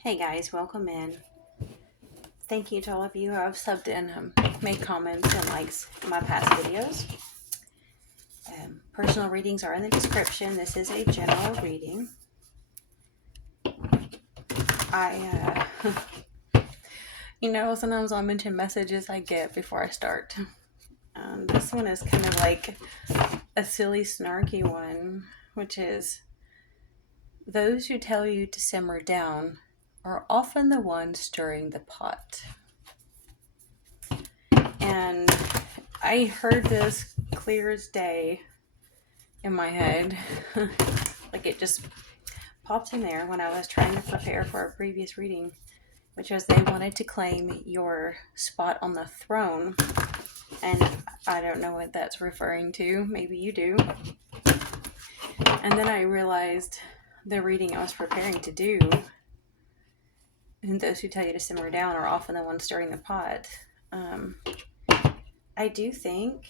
Hey guys, welcome in. Thank you to all of you who have subbed in, made comments and likes in my past videos. Personal readings are in the description. This is a general reading. Sometimes I'll mention messages I get before I start. This one is kind of like a silly, snarky one, which is, those who tell you to simmer down are often the ones stirring the pot. And I heard this clear as day in my head. Like it just popped in there when I was trying to prepare for a previous reading, which was they wanted to claim your spot on the throne. And I don't know what that's referring to. Maybe you do. And then I realized the reading I was preparing to do, and those who tell you to simmer down are often the ones stirring the pot. I do think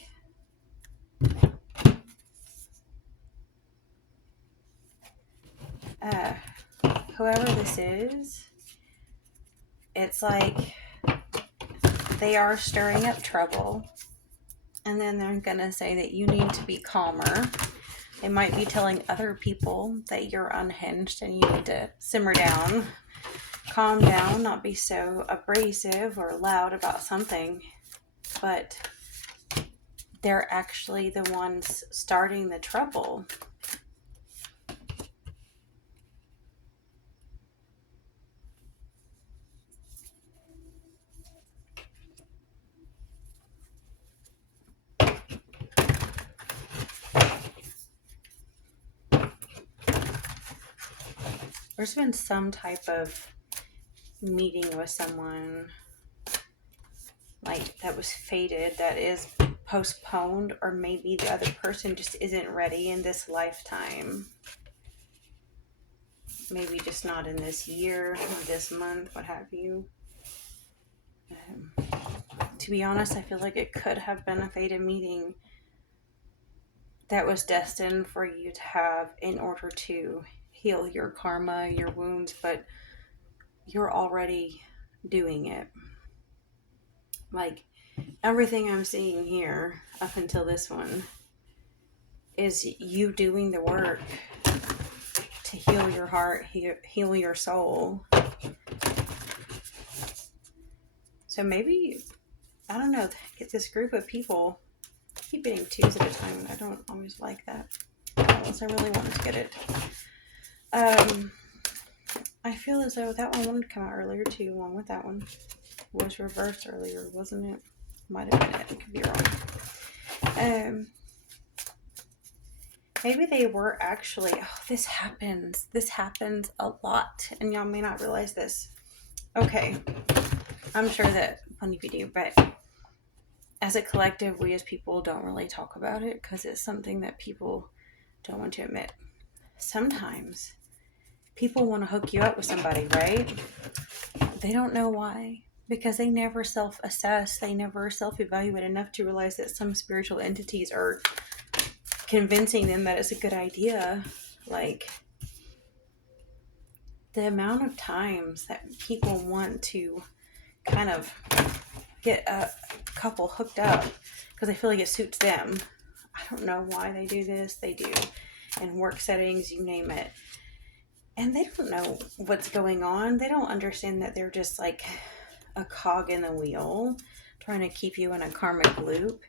whoever this is, it's like they are stirring up trouble, and then they're gonna say that you need to be calmer. They might be telling other people that you're unhinged and you need to simmer down, calm down, not be so abrasive or loud about something, but they're actually the ones starting the trouble. There's been some type of meeting with someone like that was fated, that is postponed, or maybe the other person just isn't ready in this lifetime. Maybe just not in this year or this month, what have you. To be honest, I feel like it could have been a fated meeting that was destined for you to have in order to heal your karma, your wounds, but you're already doing it. Like, everything I'm seeing here up until this one is you doing the work to heal your heart, heal your soul. So maybe, I don't know, get this group of people. I keep getting twos at a time, and I don't always like that, unless I really wanted to get it. I feel as though that one wanted to come out earlier too, along with that one. It was reversed earlier, wasn't it? Might have been it. I could be wrong. Maybe they were actually, this happens a lot, and y'all may not realize this. Okay, I'm sure that plenty of you do, but as a collective, we as people don't really talk about it because it's something that people don't want to admit. Sometimes people want to hook you up with somebody, right? They don't know why, because they never self-assess, they never self-evaluate enough to realize that some spiritual entities are convincing them that it's a good idea. Like, the amount of times that people want to kind of get a couple hooked up because they feel like it suits them. I don't know why they do this. They do in work settings, you name it. And they don't know what's going on. They don't understand that they're just like a cog in the wheel trying to keep you in a karmic loop.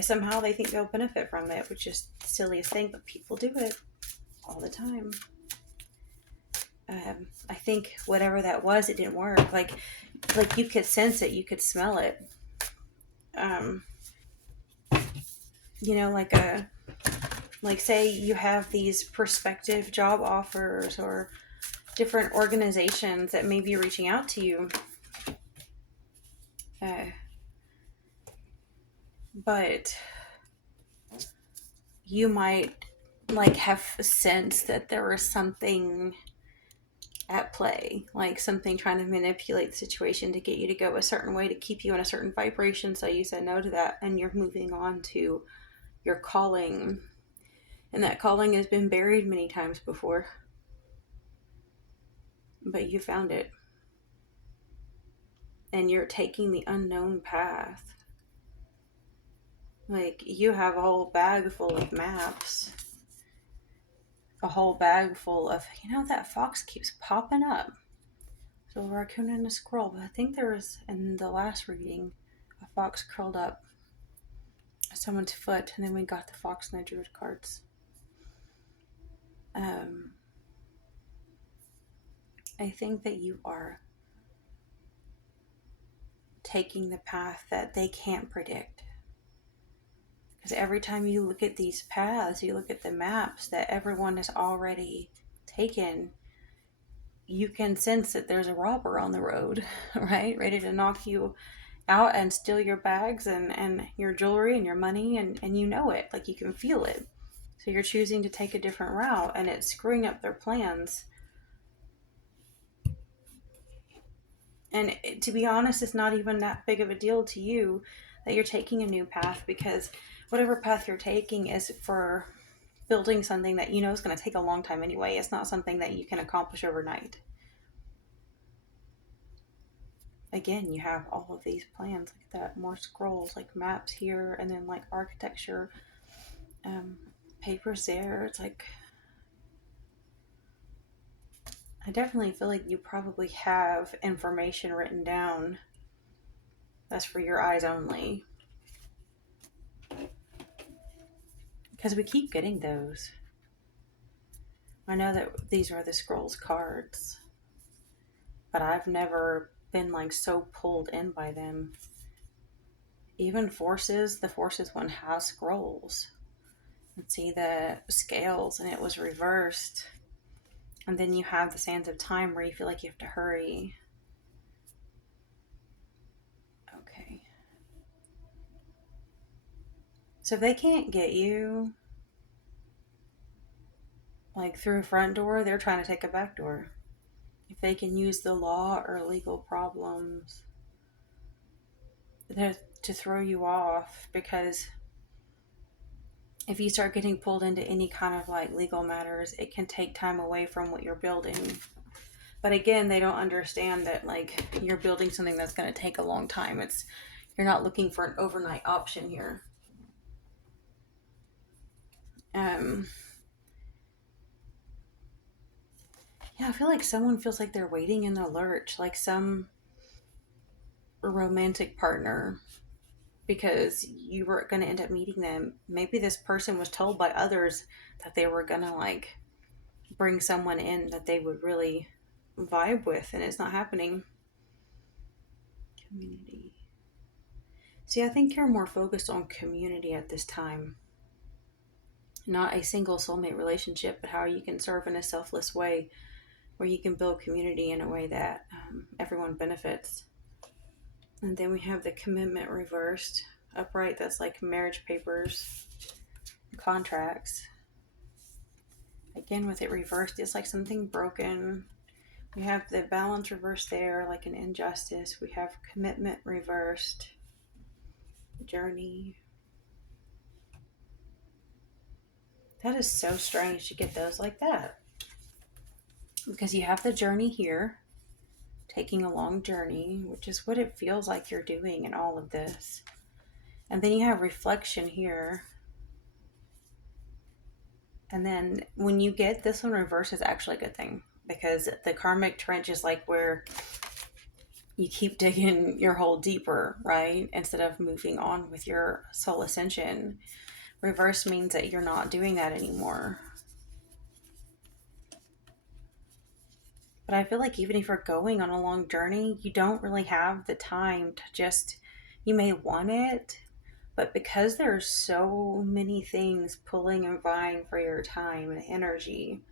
Somehow they think they'll benefit from it, which is the silliest thing, but people do it all the time. I think whatever that was, it didn't work. Like you could sense it, you could smell it. Like say you have these prospective job offers or different organizations that may be reaching out to you. But you might like have sensed that there was something at play, like something trying to manipulate the situation to get you to go a certain way, to keep you in a certain vibration. So you said no to that, and you're moving on to your calling. And that calling has been buried many times before. but you found it. And you're taking the unknown path. Like, you have a whole bag full of maps. A whole bag full of, that fox keeps popping up. So a raccoon and a squirrel. But I think there was, in the last reading, a fox curled up someone's foot, and then we got the fox and the druid cards. I think that you are taking the path that they can't predict. Because every time you look at these paths, you look at the maps that everyone has already taken, you can sense that there's a robber on the road, right? Ready to knock you out and steal your bags and your jewelry and your money, and you know it. Like, you can feel it. So you're choosing to take a different route, and it's screwing up their plans. And to be honest, it's not even that big of a deal to you that you're taking a new path, because whatever path you're taking is for building something that you know is going to take a long time anyway. It's not something that you can accomplish overnight. Again, you have all of these plans like that, more scrolls, like maps here, and then like architecture, papers there. It's like, I definitely feel like you probably have information written down that's for your eyes only. Because we keep getting those. I know that these are the scrolls cards, but I've never been like so pulled in by them. Even forces, the forces one has scrolls. Let's see the scales, and it was reversed. And then you have the sands of time where you feel like you have to hurry. Okay. So if they can't get you like through a front door, they're trying to take a back door. If they can use the law or legal problems to throw you off, because if you start getting pulled into any kind of like legal matters, it can take time away from what you're building. But again, they don't understand that like you're building something that's going to take a long time. You're not looking for an overnight option here. Yeah, I feel like someone feels like they're waiting in the lurch, like some romantic partner, because you were going to end up meeting them. Maybe this person was told by others that they were going to like bring someone in that they would really vibe with, and it's not happening. Community. See, I think you're more focused on community at this time. Not a single soulmate relationship, but how you can serve in a selfless way where you can build community in a way that everyone benefits. And then we have the commitment reversed. Upright, that's like marriage papers, contracts. Again, with it reversed, it's like something broken. We have the balance reversed there, like an injustice. We have commitment reversed. Journey. That is so strange to get those like that. Because you have the journey here, taking a long journey, which is what it feels like you're doing in all of this. And then you have reflection here. And then when you get this one reversed, is actually a good thing, because the karmic trench is like where you keep digging your hole deeper, right? Instead of moving on with your soul ascension. Reverse means that you're not doing that anymore. But I feel like even if you're going on a long journey, you don't really have the time to just, you may want it, but because there's so many things pulling and vying for your time and energy,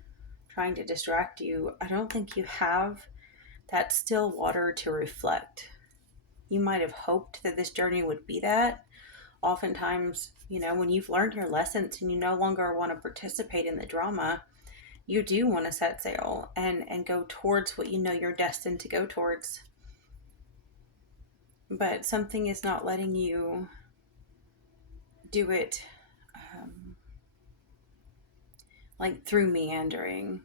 trying to distract you, I don't think you have that still water to reflect. You might have hoped that this journey would be that. Oftentimes, when you've learned your lessons and you no longer want to participate in the drama, you do want to set sail and go towards what you know you're destined to go towards. But something is not letting you do it like through meandering.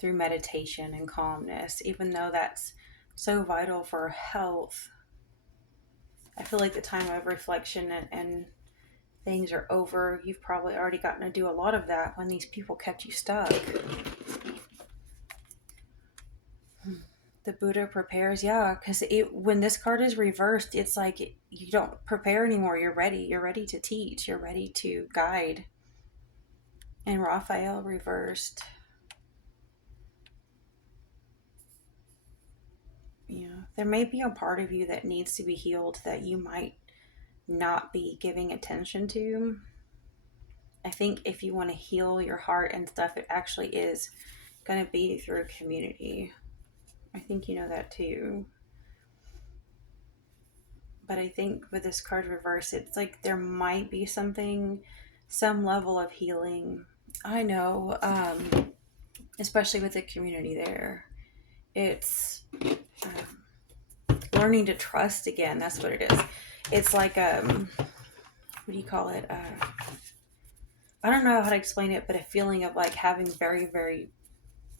through meditation and calmness, even though that's so vital for health. I feel like the time of reflection and things are over. You've probably already gotten to do a lot of that when these people kept you stuck. The Buddha prepares, yeah, because when this card is reversed, it's like you don't prepare anymore. You're ready. You're ready to teach. You're ready to guide. And Raphael reversed. There may be a part of you that needs to be healed that you might not be giving attention to. I think if you want to heal your heart and stuff, it actually is going to be through community. I think you know that too. But I think with this card reverse, it's like there might be some level of healing. I know, especially with the community there. It's learning to trust again. That's what it is. It's like, what do you call it? I don't know how to explain it, but a feeling of like having very, very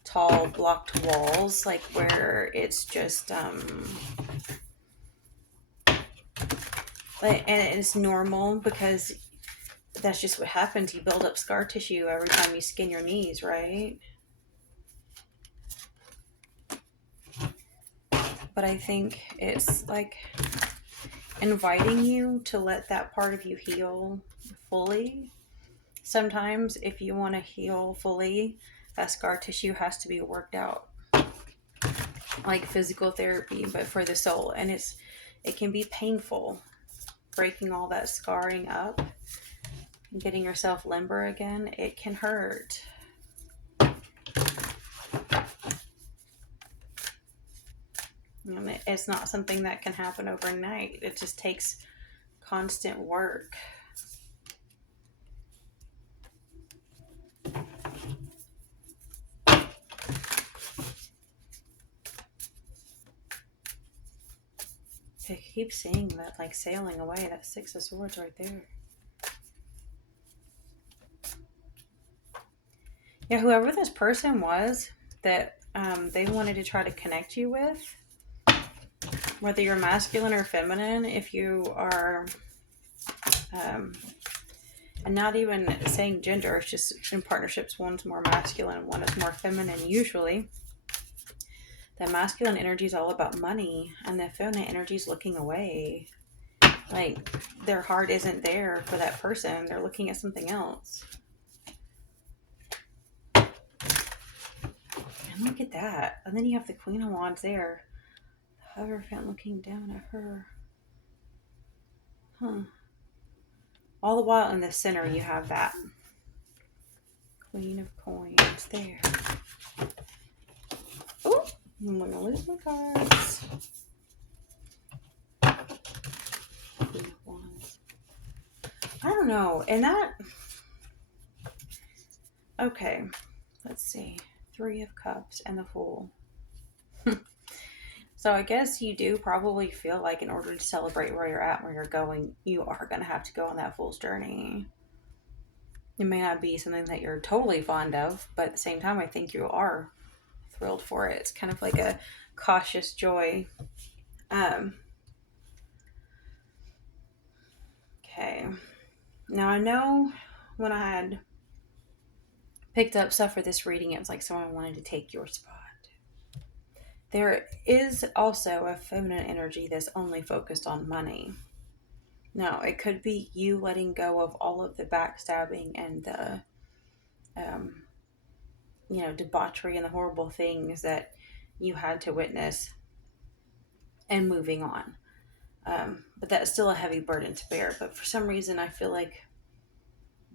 tall blocked walls, like where it's just, and it's normal because that's just what happens. You build up scar tissue every time you skin your knees, right? But I think it's like inviting you to let that part of you heal fully. Sometimes if you want to heal fully, that scar tissue has to be worked out, like physical therapy, but for the soul. And it can be painful, breaking all that scarring up and getting yourself limber again. It can hurt. And it's not something that can happen overnight. It just takes constant work. I keep seeing that like sailing away, that Six of Swords right there. Yeah, whoever this person was that they wanted to try to connect you with, whether you're masculine or feminine, if you are, and not even saying gender, it's just in partnerships, one's more masculine, one is more feminine usually. The masculine energy is all about money, and the feminine energy is looking away. Like, their heart isn't there for that person. They're looking at something else. And look at that. And then you have the Queen of Wands there. The Hierophant looking down at her. Huh. All the while in the center, you have that Queen of Coins there. Oh, I'm going to lose my cards. Queen of Wands. I don't know. And that... Okay. Let's see. Three of Cups and the Fool. So I guess you do probably feel like in order to celebrate where you're at, where you're going, you are going to have to go on that Fool's journey. It may not be something that you're totally fond of, but at the same time, I think you are thrilled for it. It's kind of like a cautious joy. Okay. Now I know when I had picked up stuff for this reading, it was like someone wanted to take your spot. There is also a feminine energy that's only focused on money. Now, it could be you letting go of all of the backstabbing and the, debauchery and the horrible things that you had to witness and moving on. But that's still a heavy burden to bear. But for some reason, I feel like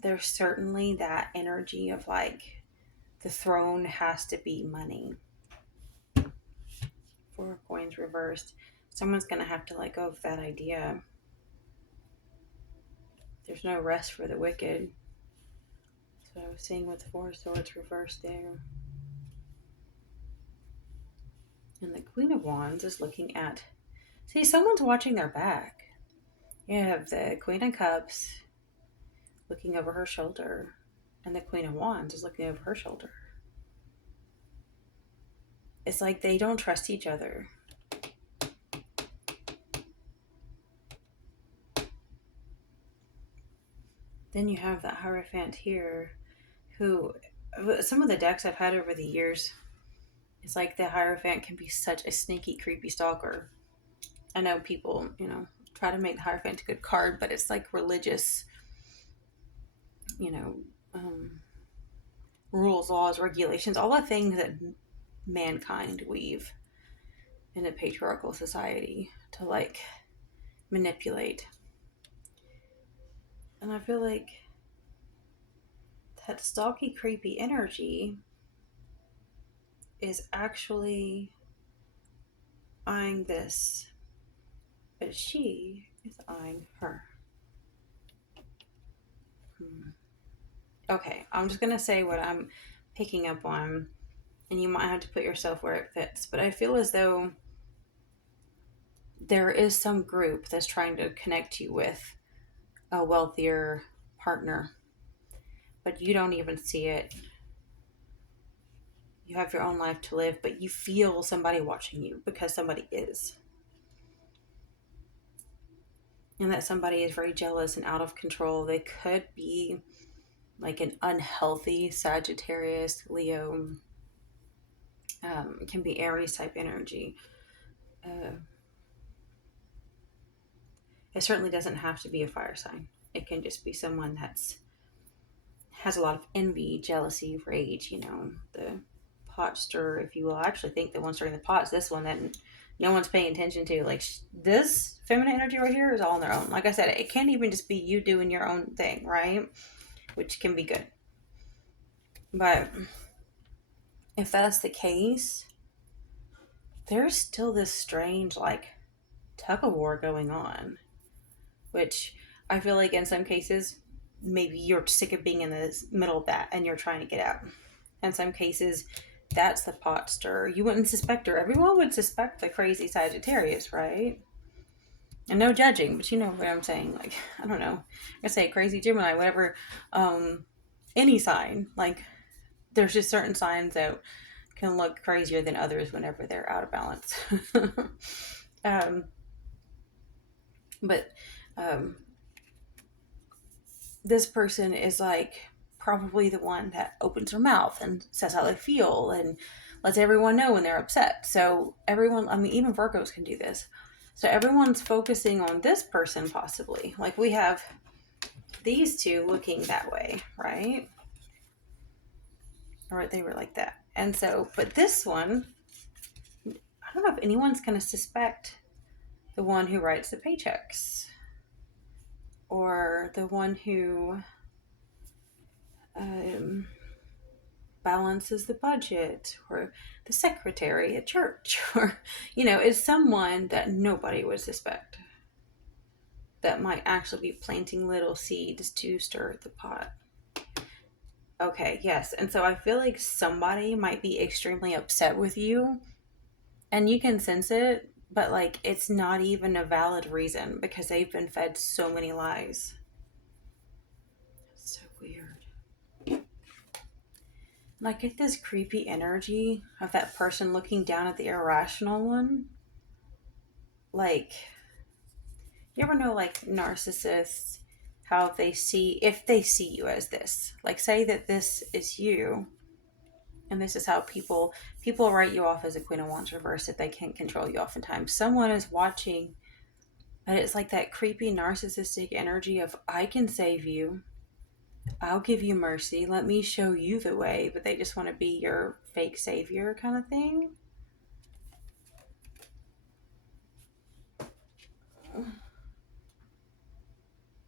there's certainly that energy of like the throne has to be money. Four of Coins reversed. Someone's going to have to let go of that idea. There's no rest for the wicked. So I was seeing with Four of Swords reversed there. And the Queen of Wands is looking at... See, someone's watching their back. You have the Queen of Cups looking over her shoulder. And the Queen of Wands is looking over her shoulder. it's like they don't trust each other. Then you have that Hierophant here, who, some of the decks I've had over the years, it's like the Hierophant can be such a sneaky, creepy stalker. I know people, try to make the Hierophant a good card, but it's like religious, you know, um, rules, laws, regulations, all the things that mankind weave in a patriarchal society to like manipulate. And I feel like that stalky, creepy energy is actually eyeing this, but she is eyeing her. Okay, I'm just gonna say what I'm picking up on, and you might have to put yourself where it fits, but I feel as though there is some group that's trying to connect you with a wealthier partner, but you don't even see it. You have your own life to live, but you feel somebody watching you because somebody is. And that somebody is very jealous and out of control. They could be like an unhealthy Sagittarius, Leo, can be Aries type energy. It certainly doesn't have to be a fire sign. It can just be someone that's has a lot of envy, jealousy, rage, the pot stirrer, if you will. I actually think the one stirring the pot is this one that no one's paying attention to. Like, this feminine energy right here is all on their own. Like I said, it can't even just be you doing your own thing, right? Which can be good. But if that's the case, there's still this strange, like, tug of war going on, which I feel like in some cases, maybe you're sick of being in the middle of that and you're trying to get out. In some cases, that's the pot stirrer. You wouldn't suspect her. Everyone would suspect the crazy Sagittarius, right? And no judging, but you know what I'm saying. Like, I don't know. I say crazy Gemini, whatever. Any sign. Like, there's just certain signs that can look crazier than others whenever they're out of balance. But this person is like probably the one that opens her mouth and says how they feel and lets everyone know when they're upset. So everyone, I mean, even Virgos can do this. So everyone's focusing on this person possibly. Like, we have these two looking that way, right? Or they were like that. And so, but this one, I don't know if anyone's going to suspect the one who writes the paychecks or the one who balances the budget, or the secretary at church, or, it's someone that nobody would suspect that might actually be planting little seeds to stir the pot. Okay, yes. And so I feel like somebody might be extremely upset with you, and you can sense it, but like, it's not even a valid reason because they've been fed so many lies. It's so weird. And I get this creepy energy of that person looking down at the irrational one. Like, you ever know, like, narcissists, how if they see you as this, like, say that this is you, and this is how people write you off as a Queen of Wands reverse if they can't control you. Oftentimes someone is watching, but it's like that creepy narcissistic energy of, I can save you, I'll give you mercy, let me show you the way, but they just want to be your fake savior kind of thing.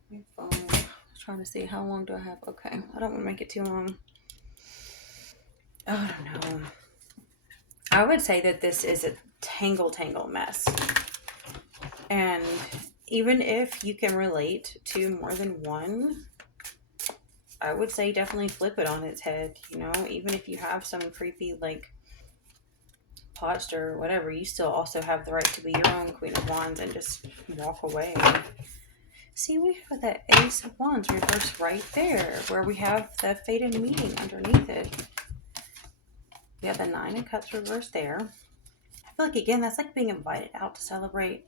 My phone. I'm trying to see how long do I have. Okay, I don't want to make it too long. Oh, I don't know. I would say that this is a tangle mess. And even if you can relate to more than one, I would say definitely flip it on its head. Even if you have some creepy, like, pot stir or whatever, you still also have the right to be your own Queen of Wands and just walk away. See, we have that Ace of Wands reversed right there, where we have the fated meeting underneath it. We have the Nine of Cups reversed there. I feel like, again, that's like being invited out to celebrate,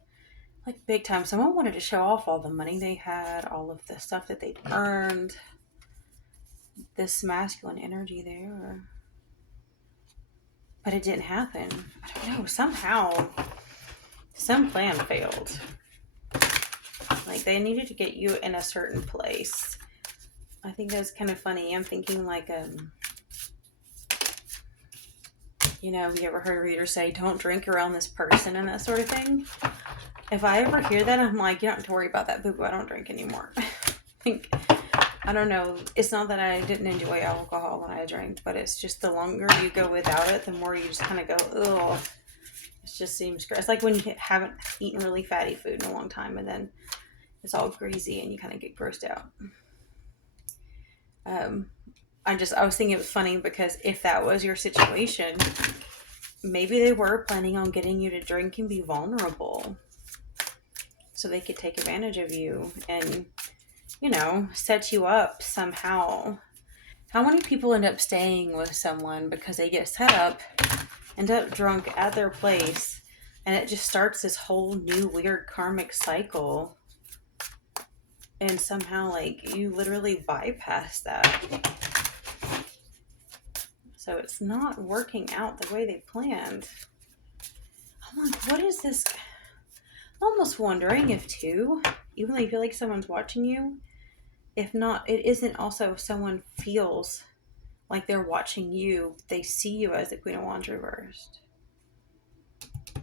like, big time. Someone wanted to show off all the money they had, all of the stuff that they'd earned. This masculine energy there. But it didn't happen. I don't know. Somehow, some plan failed. Like, they needed to get you in a certain place. I think that's kind of funny. I'm thinking like, you know, have you ever heard readers say, don't drink around this person and that sort of thing? If I ever hear that, I'm like, you don't have to worry about that, boo-boo. I don't drink anymore. I don't know. It's not that I didn't enjoy alcohol when I drank, but it's just the longer you go without it, the more you just kind of go, ugh. It just seems gross. It's like when you haven't eaten really fatty food in a long time, and then it's all greasy and you kind of get grossed out. I was thinking it was funny because if that was your situation, maybe they were planning on getting you to drink and be vulnerable so they could take advantage of you and, you know, set you up somehow. How many people end up staying with someone because they get set up, end up drunk at their place, and it just starts this whole new weird karmic cycle, and somehow, like, you literally bypass that. So it's not working out the way they planned. I'm like, what is this? I'm almost wondering if too, even though you feel like someone's watching you, if not, it isn't also if someone feels like they're watching you, they see you as the Queen of Wands reversed.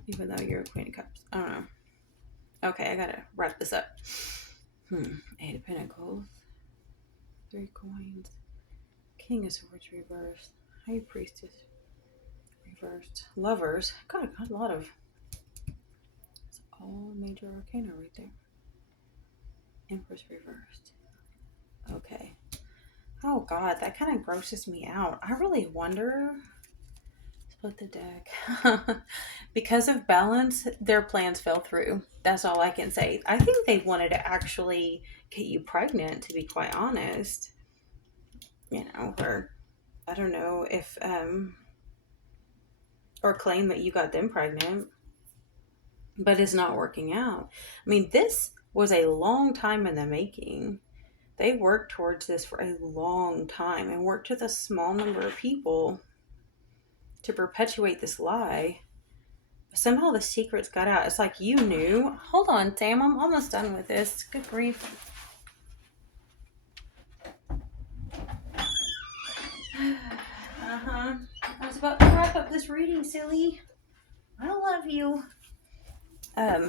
Even though you're a Queen of Cups. I don't know. Okay, I gotta wrap this up. Eight of Pentacles. 3 coins. King of Swords reversed. High Priestess reversed. Lovers. God, I got a lot of... It's all major arcana right there. Empress reversed. Okay. Oh God, that kind of grosses me out. I really wonder... Split the deck. Because of balance, their plans fell through. That's all I can say. I think they wanted to actually get you pregnant, to be quite honest. You know, or I don't know if, or claim that you got them pregnant, but it's not working out. I mean, this was a long time in the making. They worked towards this for a long time and worked with a small number of people to perpetuate this lie. Somehow the secrets got out. It's like you knew. Hold on, Sam. I'm almost done with this. Good grief. I was about to wrap up this reading, silly. I love you. I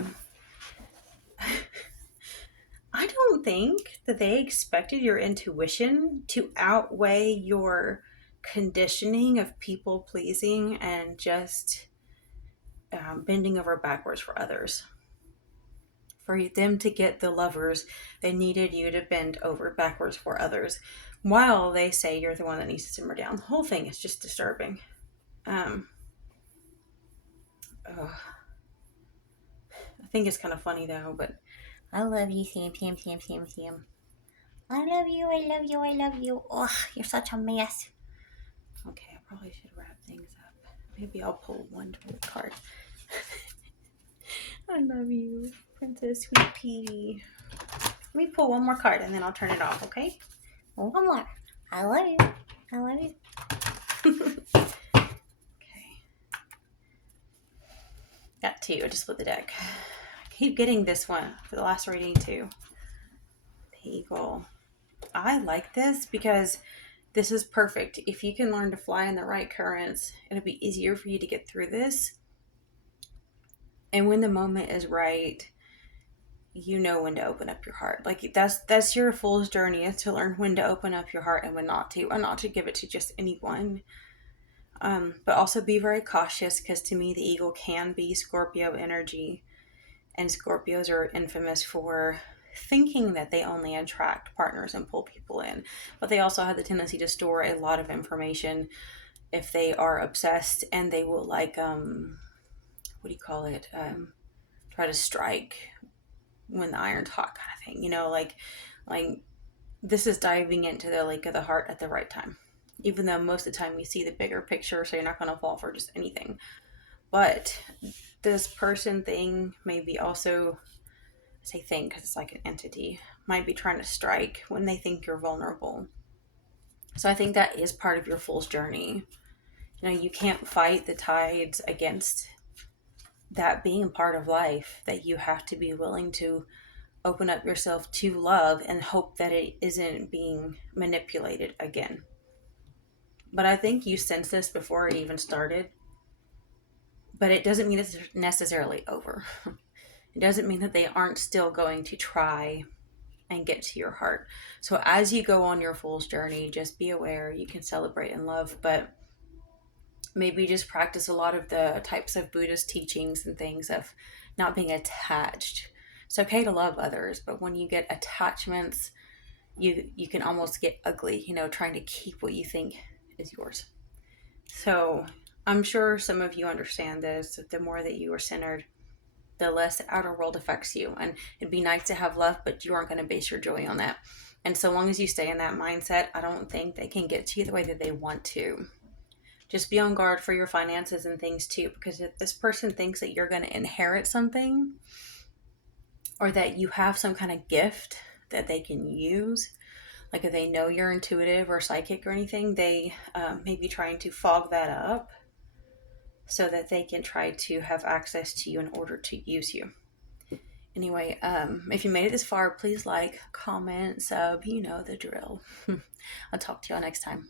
don't think that they expected your intuition to outweigh your conditioning of people pleasing and just bending over backwards for others. For them to get the lovers, they needed you to bend over backwards for others, while they say you're the one that needs to simmer down. The whole thing is just disturbing. I think it's kind of funny though, but I love you, Sam. I love you, I love you, I love you. Oh, you're such a mess. Okay, I probably should wrap things up. Maybe I'll pull one card. I love you, Princess Sweet Pea. Let me pull one more card and then I'll turn it off, okay? One more. I love you. I love you. Okay. Got two. I just split the deck. I keep getting this one for the last reading too. The Eagle. I like this because this is perfect. If you can learn to fly in the right currents, it'll be easier for you to get through this. And when the moment is right, you know when to open up your heart. Like that's your fool's journey, is to learn when to open up your heart and when not to, and not to give it to just anyone. But also be very cautious, because to me the Eagle can be Scorpio energy, and Scorpios are infamous for thinking that they only attract partners and pull people in, but they also have the tendency to store a lot of information if they are obsessed, and they will like try to strike when the iron's hot, kind of thing, you know, like this is diving into the lake of the heart at the right time. even though most of the time we see the bigger picture, so you're not going to fall for just anything. But this person thing may be also, I say thing because it's like an entity, might be trying to strike when they think you're vulnerable. So I think that is part of your fool's journey. You know, you can't fight the tides against that being part of life, that you have to be willing to open up yourself to love and hope that it isn't being manipulated again. But I think you sensed this before it even started. But it doesn't mean it's necessarily over. It doesn't mean that they aren't still going to try and get to your heart. So as you go on your fool's journey, just be aware you can celebrate and love, but maybe just practice a lot of the types of Buddhist teachings and things of not being attached. It's okay to love others, but when you get attachments, you can almost get ugly, you know, trying to keep what you think is yours. So I'm sure some of you understand this. The more that you are centered, the less the outer world affects you. And it'd be nice to have love, but you aren't going to base your joy on that. And so long as you stay in that mindset, I don't think they can get to you the way that they want to. Just be on guard for your finances and things too, because if this person thinks that you're going to inherit something or that you have some kind of gift that they can use, like if they know you're intuitive or psychic or anything, they may be trying to fog that up so that they can try to have access to you in order to use you. Anyway, if you made it this far, please like, comment, sub, you know the drill. I'll talk to y'all next time.